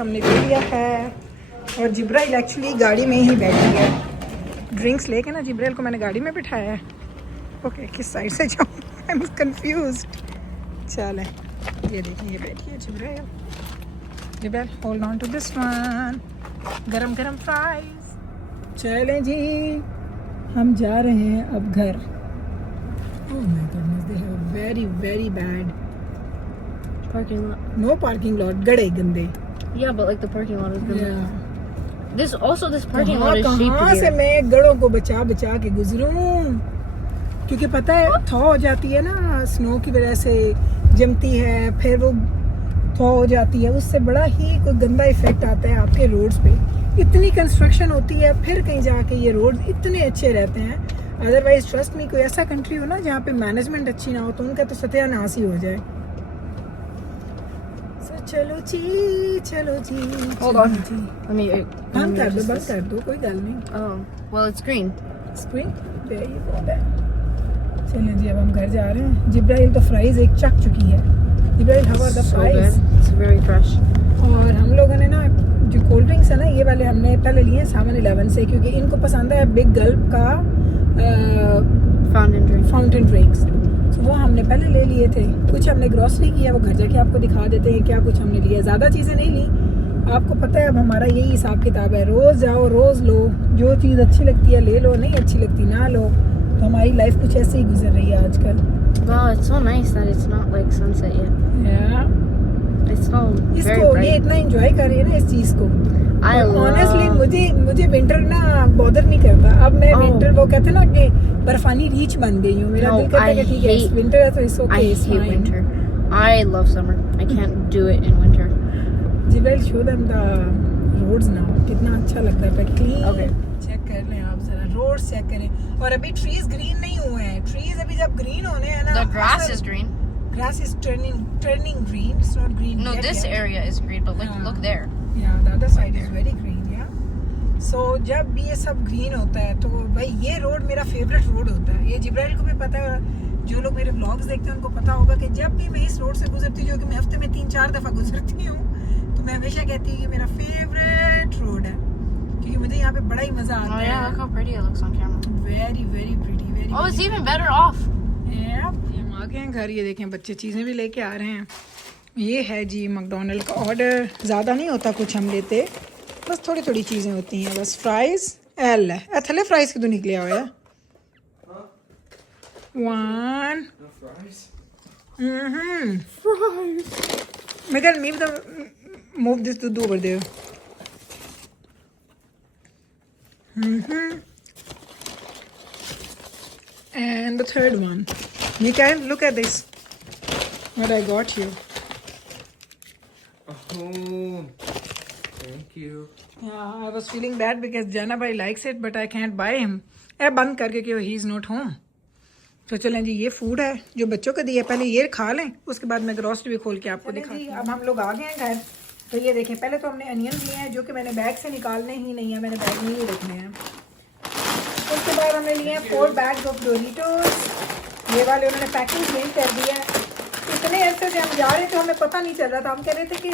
हमने ले लिया है और जिब्राइल एक्चुअली गाड़ी में ही बैठी है। ड्रिंक्स लेके ना जिब्राइल को मैंने गाड़ी में बिठाया है। ओके किस साइड से जाऊँ, आई एम कंफ्यूज्ड। चलें ये देखिए ये बैठी है Jibrail. Jibrail hold on to this one. गरम गरम फ्राइज। चलें जी हम जा रहे हैं अब घर। Oh my goodness they have very very bad Parking lot. No parking lot, गड़े गंदे। Yeah, but like the parking lot is good. Yeah. This parking lot is shaped कहाँ से weird. मैं गड़ों को बचा बचा के गुजरूं, क्योंकि पता है थॉ हो जाती है ना, स्नो की वजह से जमती है, फिर वो थॉ हो जाती है, उससे बड़ा ही कोई गंदा इफेक्ट आता है आपके रोड्स पे। इतनी कंस्ट्रक्शन होती है, फिर कहीं जाके ये रोड इतने अच्छे रहते हैं। अदरवाइज ट्रस्ट मी, कोई ऐसा कंट्री हो ना जहाँ पे मैनेजमेंट अच्छी ना हो तो उनका तो सत्यानाश ही हो जाए। चलो जी चलो जी। Hold on. Let me. बंद कर दो कोई गल नहीं। Oh, well, it's green. Screen there you go there। चलें जी अब हम घर जा रहे हैं। जिब्राइल तो फ्राइज एक चख चुकी है। Jibrail how are the So fries? good. It's very fresh. और हम लोगों ने ना जो कोल्ड ड्रिंक्स है ना, ये वाले हमने पहले लिए 7-Eleven से, क्योंकि इनको पसंद है बिग गल्प का फाउंटेन ड्रिंक्स। तो वो हमने पहले ले लिए थे। कुछ हमने ग्रॉसरी किया, वो घर जाके आपको दिखा देते हैं क्या कुछ हमने लिया। ज़्यादा चीज़ें नहीं ली, आपको पता है अब हमारा यही हिसाब किताब है, रोज़ जाओ रोज़ लो, जो चीज़ अच्छी लगती है ले लो, नहीं अच्छी लगती ना लो। तो हमारी लाइफ कुछ ऐसे ही गुजर रही है आजकल। Wow, it's so nice that it's not like sunset yet. It's so very इसको ये bright. इतना एंजॉय कर रही है ना इस चीज़ को। I honestly love. मुझे विंटर ना बॉदर नहीं करता। अब मैं Oh. विंटर, वो कहते हैं ना कि बर्फानी रीच बन गई हूँ। मेरा No, दिल करता है कि I ठीक है hate- विंटर है तो it's I okay, it's hate fine. winter. I love summer. I can't do it in winter. जिब्राइल show them the roads now, कितना अच्छा लगता है क्लीन। Okay. चेक कर लें आप जरा, रोड्स चेक करें। और अभी ट्रीज ग्रीन नहीं हुए हैं। ट्रीज अभी जब ग्रीन होने हैं ना, The grass is green. grass is turning green, it's not green No, yet this yet. area is green, but like Yeah. look there. Yeah, the other side is very green, yeah. So जब भी ये सब green होता है तो भाई ये road मेरा फेवरेट रोड होता है। ये जिब्राइल को भी पता है, जो लोग मेरे व्लॉग्स देखते हैं उनको पता होगा कि जब भी मैं इस रोड से गुजरती हूँ, जो कि मैं हफ्ते में 3-4 दफ़ा गुजरती हूँ, तो मैं हमेशा कहती हूँ कि मेरा फेवरेट रोड है, क्योंकि मुझे यहाँ पे बड़ा ही मज़ा आता Oh है। yeah, look how pretty it looks on camera. Very very pretty, very. Oh, it's even better off. हम आ गए हैं घर। ये देखें बच्चे चीज़ें भी लेके आ रहे हैं। ये है जी मैकडॉनल्ड का ऑर्डर। ज़्यादा नहीं होता कुछ हम लेते, बस थोड़ी थोड़ी चीज़ें होती हैं। बस फ्राइज़ एल है, थले फ्राइज़ क्यों निकले हुए हैं? One Megan, move this to over there. And the third one. Mikael, look at this. What I got you. Oh, thank you. Yeah, I was feeling bad because Jana bhai likes it, but I can't buy him. बंद करके कि he is not home. तो चलें जी, ये food है जो बच्चों को दिया, पहले ये खा लें, उसके बाद मैं ग्रोसरी भी खोल के आपको दिखाती हूँ। अब हम लोग आ गए हैं घर। तो ये देखें, पहले तो हमने अनियन लिए हैं जो कि मैंने बैग से निकालने ही नहीं है, मैंने बैग में ही रखने हैं। उसके बाद हमने लिए हैं 4 बैग्स ऑफ डोरिटोस। ये वाले उन्होंने पैकिंग चेंज कर दी है। इतने अरसे से हम जा रहे थे, हमें पता नहीं चल रहा था। हम कह रहे थे कि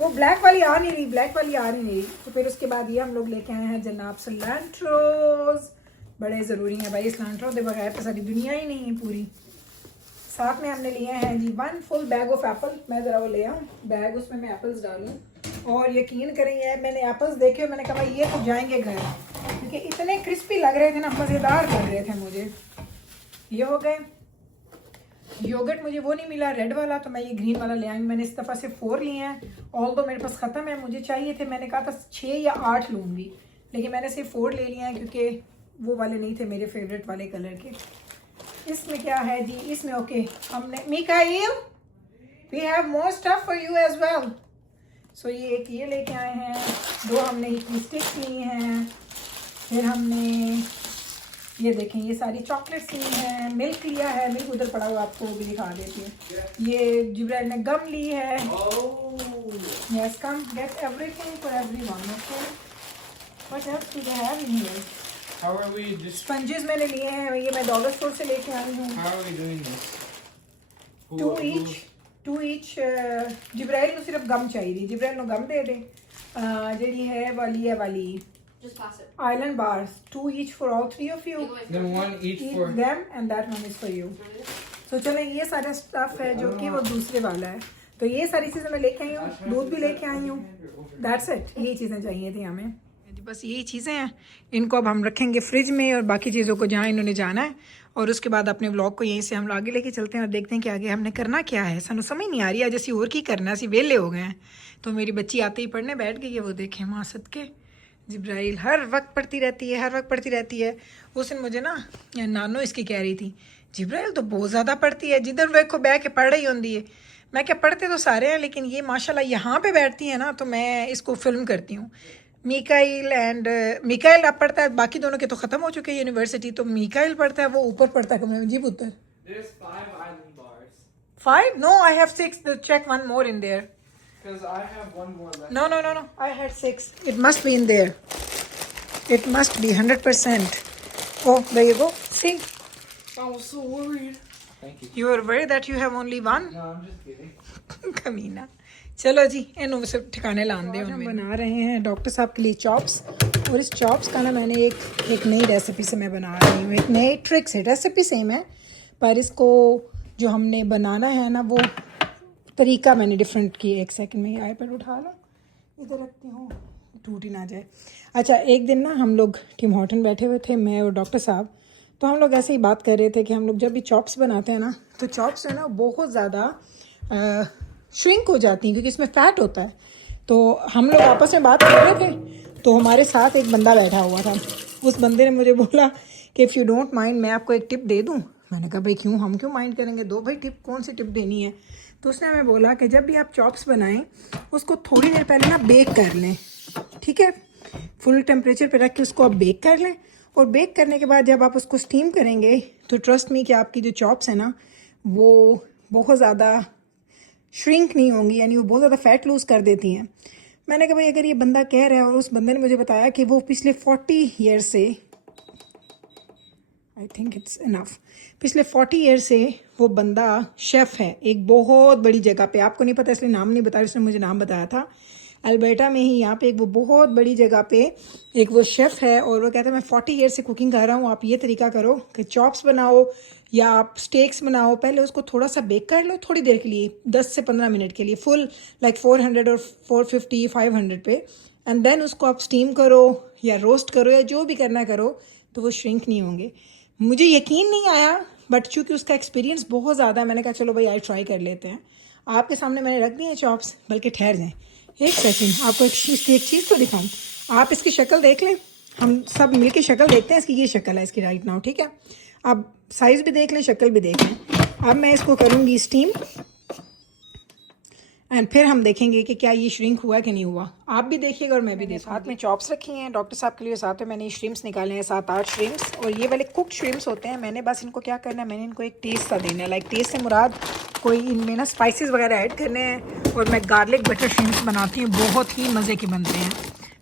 वो ब्लैक वाली आ नहीं रही। तो फिर उसके बाद ये हम लोग लेके आए हैं जनाब सिलेंट्रोज। बड़े ज़रूरी हैं भाई सिलेंट्रो, के बगैर तो सारी दुनिया ही नहीं है पूरी। साथ में हमने लिए हैं जी 1 फुल बैग ऑफ एप्पल। मैं ज़रा वो ले आऊँ बैग, उसमें मैं एप्पल्स डालूँ। और यकीन करेंगे मैंने एप्पल्स देखे, मैंने कहा ये तो जाएंगे घर, क्योंकि इतने क्रिस्पी लग रहे थे ना, मज़ेदार लग रहे थे मुझे। ये हो गए। योगर्ट मुझे वो नहीं मिला रेड वाला, तो मैं ये ग्रीन वाला ले आई। मैंने इस दफ़ा से 4 लिए हैं, ऑल दो मेरे पास ख़त्म है। मुझे चाहिए थे, मैंने कहा था 6 या 8 लूँगी, लेकिन मैंने सिर्फ 4 ले लिए हैं क्योंकि वो वाले नहीं थे मेरे फेवरेट वाले कलर के। इसमें क्या है जी, इसमें ओके हमने Mikail we have more stuff for you as well. So ये एक ये लेके आए हैं, 2 हमने की स्टिक्स ली हैं, फिर हमने ये देखें ये सारी चॉकलेट्स ली हैं, मिल्क लिया है, मिल्क उधर पड़ा हुआ आपको भी दिखा देती है। ये जिब्राइल ने गम ली है। Yes come get everything for everyone. Okay what else do they have in here? How are we just? Sponges मैंने लिए हैं, ये मैं डॉलर स्टोर से लेके आई हूँ। How are we doing this? To each Jibrail को सिर्फ गम चाहिए, जिब्राइल को गम दे दे। ਜਿਹੜੀ ਹੈ ਵਾਲੀ Just pass it. island bars, 2 each for all 3 of you. Then 1 each Eat for. them and that one is for you. So चले ये सारा स्टफ है जो कि वो दूसरे वाला है, तो ये सारी चीज़ें मैं लेके आई हूँ, दूध भी लेके आई हूँ, दैट्स इट, यही चीज़ें चाहिए थी हमें। बस यही चीज़ें हैं, इनको अब हम रखेंगे फ्रिज में और बाकी चीज़ों को जहाँ इन्होंने जाना है, और उसके बाद अपने व्लॉग को यहीं से हम आगे लेके चलते हैं और देखते हैं कि आगे हमने करना क्या है। सानू समझ नहीं आ रही आज असी और की करना, असी वेले हो गए हैं। तो मेरी बच्ची आते ही पढ़ने बैठ गई है, वो देखें माँ सदके जिब्राइल हर वक्त पढ़ती रहती है, हर वक्त पढ़ती रहती है। उस दिन मुझे ना नानो इसकी कह रही थी जिब्राइल तो बहुत ज़्यादा पढ़ती है, जिधर देखो बैठ के पढ़ रही होती है। मैं क्या पढ़ते तो सारे हैं, लेकिन ये माशाल्लाह यहाँ पे बैठती है ना, तो मैं इसको फिल्म करती हूँ। मिकाइल अब पढ़ता है, बाकी दोनों के तो ख़त्म हो चुके हैं यूनिवर्सिटी, तो मिकाइल पढ़ता है, वो ऊपर पढ़ता है कमरे में। जी पुत्र, There's 5 island bars. 5? No, I have 6. Check one more in there. Because I have 1 more left. No. I had 6. It must be in there. It must be 100%. Oh, there you go. See? I was so worried. Thank you. You were worried that you have only 1? No, I'm just kidding. कमीना। चलो जी, इन सब ठिकाने लान दे। हम बना रहे हैं doctor साहब के लिए चॉप्स, और इस चॉप्स का ना मैंने एक नई रेसिपी से मैं बना रही हूँ, एक नई ट्रिक से। रेसिपी सेम है पर इसको जो हमने बनाना है ना, वो तरीका मैंने डिफरेंट किया। एक सेकंड में ये आईपैड उठा लो, इधर रखती हूँ, टूट ही ना जाए। अच्छा, एक दिन ना हम लोग टिम हॉर्टन बैठे हुए थे, मैं और डॉक्टर साहब, तो हम लोग ऐसे ही बात कर रहे थे कि हम लोग जब भी चॉप्स बनाते हैं ना, तो चॉप्स है ना बहुत ज़्यादा श्रिंक हो जाती हैं क्योंकि इसमें फ़ैट होता है। तो हम लोग आपस में बात कर रहे थे, तो हमारे साथ एक बंदा बैठा हुआ था। उस बंदे ने मुझे बोला कि इफ़ यू डोंट माइंड मैं आपको एक टिप दे दूँ। मैंने कहा भाई क्यों, हम क्यों माइंड करेंगे, दो भाई टिप, कौन सी टिप देनी है। तो उसने हमें बोला कि जब भी आप चॉप्स बनाएं उसको थोड़ी देर पहले ना बेक कर लें, ठीक है, फुल टेम्परेचर पे रख के उसको आप बेक कर लें, और बेक करने के बाद जब आप उसको स्टीम करेंगे तो ट्रस्ट मी कि आपकी जो चॉप्स है ना वो बहुत ज़्यादा श्रिंक नहीं होंगी, यानी वो बहुत ज़्यादा फ़ैट लूज़ कर देती हैं। मैंने कहा भाई अगर ये बंदा कह रहा है, और उस बंदे ने मुझे बताया कि वो पिछले 40 ईयर से, आई थिंक इट्स इनफ, पिछले 40 ईयर से वो बंदा शेफ़ है एक बहुत बड़ी जगह पे। आपको नहीं पता इसलिए नाम नहीं बताया, उसने मुझे नाम बताया था। अल्बर्टा में ही यहाँ पे एक वो बहुत बड़ी जगह पे एक वो शेफ़ है, और वो कहता है मैं 40 ईयर से कुकिंग कर रहा हूँ, आप ये तरीका करो कि चॉप्स बनाओ या आप स्टेक्स बनाओ, पहले उसको थोड़ा सा बेक कर लो थोड़ी देर के लिए, 10 से 15 मिनट के लिए, फुल लाइक 400 और 450 500 पे, एंड देन उसको आप स्टीम करो या रोस्ट करो या जो भी करना करो, तो वो श्रिंक नहीं होंगे। मुझे यकीन नहीं आया, बट चूँकि उसका एक्सपीरियंस बहुत ज़्यादा, मैंने कहा चलो भाई आज ट्राई कर लेते हैं। आपके सामने मैंने रख दिए चॉप्स, बल्कि ठहर जाएँ एक सेकंड, आपको एक चीज़ तो दिखाऊं। आप इसकी शक्ल देख लें, हम सब मिलके शक्ल देखते हैं इसकी। ये शक्ल है इसकी राइट नाउ, ठीक है। आप साइज़ भी देख लें, शक्ल भी देख लें। अब मैं इसको करूँगी स्टीम, एंड फिर हम देखेंगे कि क्या ये श्रिंक हुआ कि नहीं हुआ। आप भी देखिएगा और मैं भी देखूँगी। साथ में चॉप्स रखी हैं डॉक्टर साहब के लिए, साथ में मैंने श्रिम्स निकाले हैं 7-8 श्रिम्स, और ये वाले कुक्ड श्रिम्स होते हैं। मैंने बस इनको क्या करना है, मैंने इनको एक टेस्ट सा देना है, लाइक टेस्ट से मुराद कोई इनमें ना स्पाइसेस वगैरह ऐड करने हैं, और मैं गार्लिक बटर श्रिम्स बनाती हूँ, बहुत ही मज़े के बनते हैं।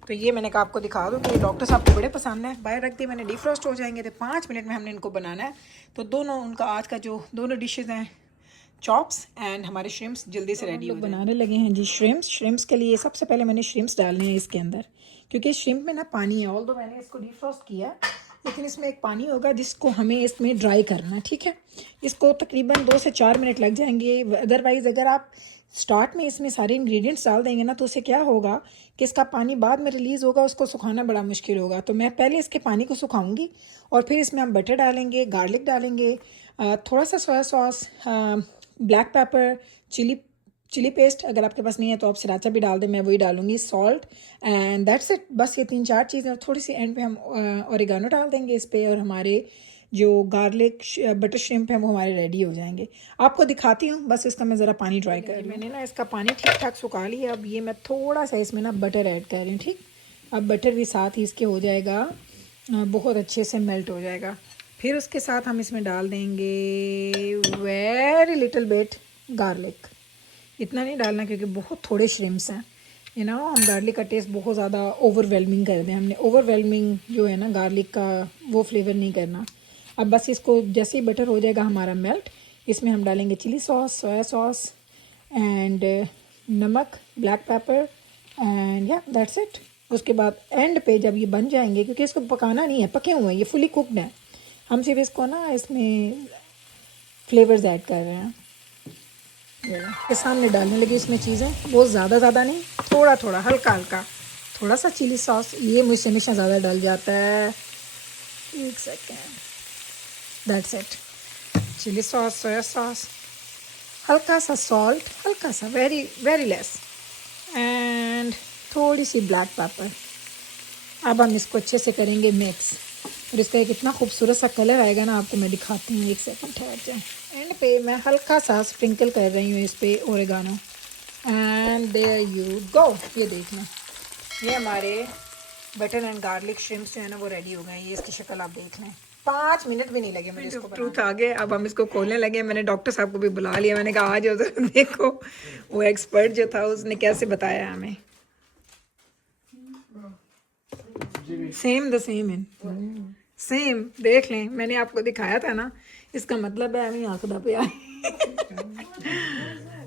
तो ये मैंने कहा आपको दिखा दूँ कि ये डॉक्टर साहब को बड़े पसंद है। बाहर रख दी मैंने, डिफ्रॉस्ट हो जाएंगे, तो 5 मिनट में हमने इनको बनाना है। तो दोनों उनका आज का जो दोनों डिशेज़ हैं, चॉप्स एंड हमारे श्रिम्स, जल्दी से रेडी हो बनाने लगे हैं जी। श्रिम्स के लिए सबसे पहले मैंने श्रिम्स डालने हैं इसके अंदर, क्योंकि श्रिम्प में ना पानी है। ऑल्दो मैंने इसको डिफ्रॉस्ट किया, लेकिन इसमें एक पानी होगा जिसको हमें इसमें ड्राई करना है, ठीक है। इसको तकरीबन 2 से 4 मिनट लग जाएंगे। अदरवाइज़ अगर आप स्टार्ट में इसमें सारे इंग्रेडिएंट्स डाल देंगे ना, तो उससे क्या होगा कि इसका पानी बाद में रिलीज़ होगा, उसको सुखाना बड़ा मुश्किल होगा। तो मैं पहले इसके पानी को सुखाऊंगी, और फिर इसमें हम बटर डालेंगे, गार्लिक डालेंगे, थोड़ा सा soya sauce, black pepper, chilli paste, अगर आपके पास नहीं है तो आप सराचा भी डाल दें, मैं वही डालूंगी, सॉल्ट, एंड दैट्स इट। बस ये 3-4 चीज़ें, और थोड़ी सी एंड पे हम ओरिगानो डाल देंगे इस पर, और हमारे जो गार्लिक बटर श्रिम्प हैं वो हमारे रेडी हो जाएंगे। आपको दिखाती हूँ, बस इसका मैं ज़रा पानी ड्राई कर रही हूँ। मैंने ना इसका पानी ठीक ठाक सुखा लिया। अब ये मैं थोड़ा सा इसमें ना बटर ऐड कर रही हूँ, ठीक। अब बटर भी साथ ही इसके हो जाएगा, बहुत अच्छे से मेल्ट हो जाएगा। फिर उसके साथ हम इसमें डाल देंगे वेरी लिटिल बिट गार्लिक। इतना नहीं डालना क्योंकि बहुत थोड़े श्रिम्स हैं, यू नो। हम गार्लिक का टेस्ट बहुत ज़्यादा ओवरवेलमिंग कर दें, हमने ओवरवेलमिंग जो है ना गार्लिक का वो फ्लेवर नहीं करना। अब बस इसको जैसे ही बटर हो जाएगा हमारा मेल्ट, इसमें हम डालेंगे chilli sauce, soya sauce, and नमक, ब्लैक पेपर, एंड या दैट्स इट। उसके बाद एंड पे जब ये बन जाएंगे, क्योंकि इसको पकाना नहीं है, पके हुए हैं, ये फुली कुकड है, हम सिर्फ इसको ना इसमें फ्लेवर्स ऐड कर रहे हैं। ये सामने डालने लगी इसमें चीज़ें, बहुत ज़्यादा नहीं, थोड़ा थोड़ा हल्का हल्का, थोड़ा सा चिली सॉस, ये मुझसे हमेशा ज़्यादा डल जाता है। एक second, that's it. Chilli sauce, soya sauce, हल्का सा सॉल्ट, हल्का सा, वेरी वेरी लेस, एंड थोड़ी सी ब्लैक पेपर। अब हम इसको अच्छे से करेंगे मिक्स, और इसका एक इतना खूबसूरत सा कलर आएगा ना, आपको मैं दिखाती हूँ, एक सेकंड ठहर जाए। एंड पे मैं हल्का सा स्प्रिंकल कर रही हूँ इस पे oregano, and there you go. ये देखना, ये हमारे बटर एंड गार्लिक श्रिम्प्स जो है ना वो रेडी हो गए। ये इसकी शक्ल आप देख लें, 5 मिनट भी नहीं लगे मुझे इसको। ट्रूथ आ गए, अब हम इसको खोलने लगे। मैंने डॉक्टर साहब को भी बुला लिया, मैंने कहा आज उधर देखो, वो एक्सपर्ट जो था उसने कैसे बताया हमें। Same the same in same, देख लें, मैंने आपको दिखाया था ना, इसका मतलब है हमें आंखदा पे आए।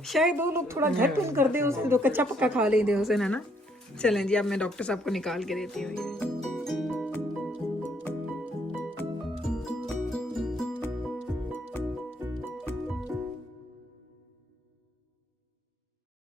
शायद वो लोग थोड़ा घट पिन कर दे उसे, तो कच्चा पक्का खा लेते उसे, है ना। चलें जी, अब मैं डॉक्टर साहब को निकाल के देती हूँ ये।